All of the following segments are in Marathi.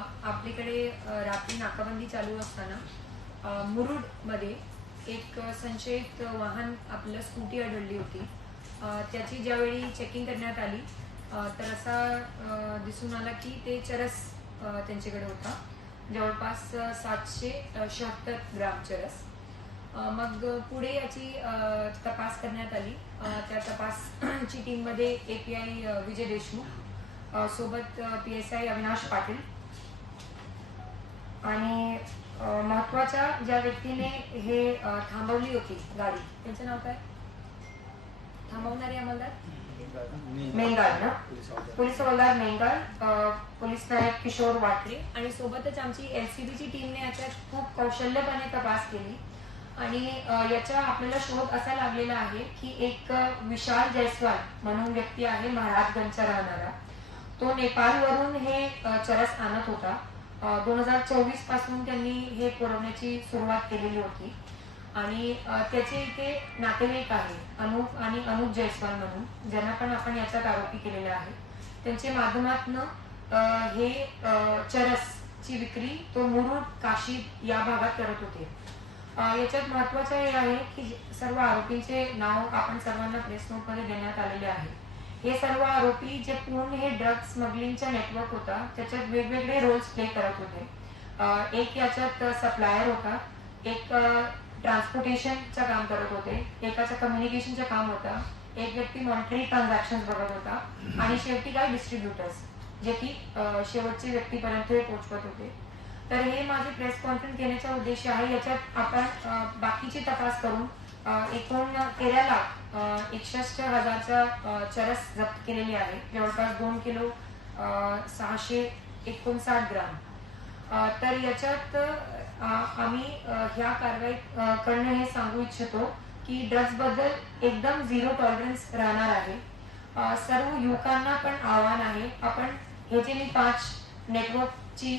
आपल्याकडे रात्री नाकाबंदी चालू असताना मुरुड मध्ये एक संशयित वाहन आपलं स्कूटी आढळली होती त्याची ज्यावेळी चेकिंग करण्यात आली तर असा दिसून आला की ते चरस त्यांच्याकडे होता जवळपास सातशे शहात्तर ग्राम चरस मग पुढे याची तपास करण्यात आली त्या तपासची टीममध्ये A P I Vijay Deshmukh सोबत P S I Avinash Patil ज्या व्यक्तीने हे थांबवली होती गाडी त्यांचं नाव काय थांबवणारे अंमलदार मेंगाळ ना पोलीस हवालदार मेंगाळ पोलीस नायक किशोर वाटरे आणि सोबतच आमची एलसीबीची टीमने याच्यात खूप कौशल्यपणे तपास केली आणि याचा आपल्याला शोध असा लागलेला आहे की एक विशाल जयस्वाल म्हणून व्यक्ती आहे महाराजगंजचा राहणारा तो वरून हे चरस आणत होता दोन हजार चोवीस पासून त्यांनी हे पुरवण्याची सुरुवात केलेली होती आणि त्याचे इथे नातेवाईक आहे अनुप आणि अनुप जयस्वाल म्हणून ज्यांना पण आपण याच्यात आरोपी केलेला आहे त्यांचे माध्यमातन हे चरस ची विक्री तो मुरुड काशी या भागात करत होते याच्यात महत्वाचं हे आहे की सर्व आरोपींचे नाव आपण सर्वांना प्रेस मध्ये देण्यात आलेले आहे हे सर्व आरोपी जे पूर्ण हे ड्रग स्मगलिंगचा नेटवर्क होता त्याच्यात वेगवेगळे रोल्स प्ले करत होते एक याच्यात सप्लायर होता एक ट्रान्सपोर्टेशनचं काम करत होते एकाचं कम्युनिकेशनचं काम होता एक व्यक्ती मॉनिटरी ट्रान्झॅक्शन बघत होता आणि शेवटी काही डिस्ट्रीब्युटर्स जे की शेवटचे व्यक्तीपर्यंत हे पोहोचवत होते तर हे माझे प्रेस कॉन्फरन्स घेण्याचा उद्देश आहे याच्यात आपण बाकीची तपास करून एकूण लाख एकसष्ट हजारचा चरस जप्त केलेली आहे जवळपास दोन किलो सहाशे एकोणसाठ ग्राम तर याच्यात आम्ही ह्या कारवाई करणं हे सांगू इच्छितो की ड्रग्ज बद्दल एकदम झिरो टॉलरन्स राहणार आहे सर्व युवकांना पण आव्हान आहे आपण हे जे मी पाच नेटवर्कची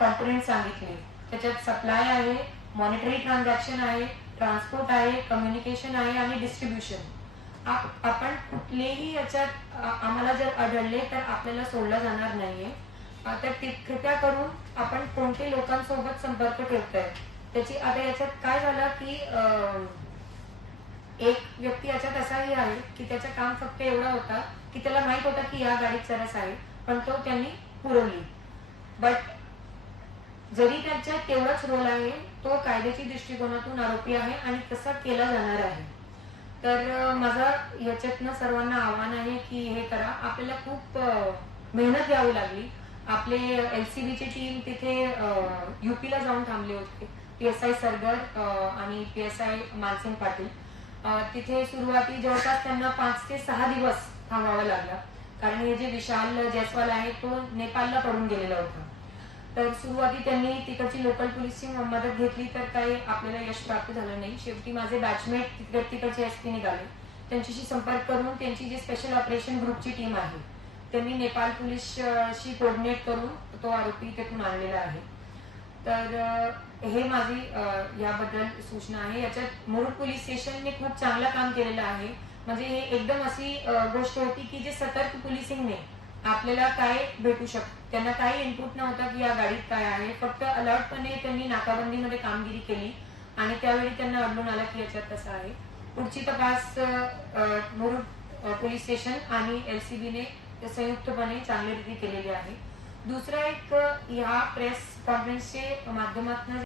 कंप्लेंट सांगितले त्याच्यात सप्लाय आहे मॉनिटरी ट्रान्झॅक्शन आहे ट्रान्सपोर्ट आहे कम्युनिकेशन आहे आणि डिस्ट्रीब्युशन आपण कुठलेही याच्यात आम्हाला जर आढळले तर आपल्याला सोडलं जाणार नाहीये तर कृपया करून आपण कोणते लोकांसोबत संपर्क ठेवतोय त्याची आता याच्यात काय झालं की एक व्यक्ती याच्यात असाही आहे की त्याचं काम फक्त एवढा होता की त्याला माहित होता की या गाडीत सरस आहे पण तो त्यांनी पुरवली बट तेवढाच रोल आहे तो कायद्याच्या दृष्टिकोनातून आरोपी आहे आणि तसा केला जाणार आहे तर माझा याच्यातनं सर्वांना आव्हान आहे की हे करा आपल्याला खूप मेहनत घ्यावी लागली आपले एलसीबीचे टीम तिथे युपीला जाऊन थांबले होते पी एस आय सरगर आणि पीएसआय मानसिंग पाटील तिथे सुरुवाती जवळपास त्यांना पाच ते सहा दिवस थांबावं लागला कारण हे जे विशाल जयस्वाल आहे तो नेपाळला पडून गेलेला होता तर सुरुवाती त्यांनी तिकडची लोकल पोलीसची मदत घेतली तर काही आपल्याला यश प्राप्त झालं नाही शेवटी माझे बॅचमेट तिकड तिकडचे एस पी निघाले त्यांच्याशी संपर्क करून त्यांची जी स्पेशल ऑपरेशन ग्रुपची टीम आहे त्यांनी नेपाळ पोलीसशी कोऑर्डिनेट करून तो आरोपी तिथून आणलेला आहे तर हे माझी याबद्दल सूचना आहे याच्यात मुरुड पोलीस स्टेशनने खूप चांगलं काम केलेलं आहे म्हणजे हे एकदम अशी गोष्ट होती की जे सतर्क पोलिसिंगने आपल्याला काय भेटू शकत त्यांना काही इनपुट नव्हतं की या गाडीत काय आहे फक्त अलर्टपणे त्यांनी नाकाबंदीमध्ये कामगिरी केली आणि त्यावेळी त्यांना आढळून आला की याच्यात कसं आहे पुढची तपास मुरुड पोलीस स्टेशन आणि एलसीबीने संयुक्तपणे चांगली रीती केलेली आहे दुसरा एक ह्या प्रेस कॉन्फरन्सचे माध्यमातून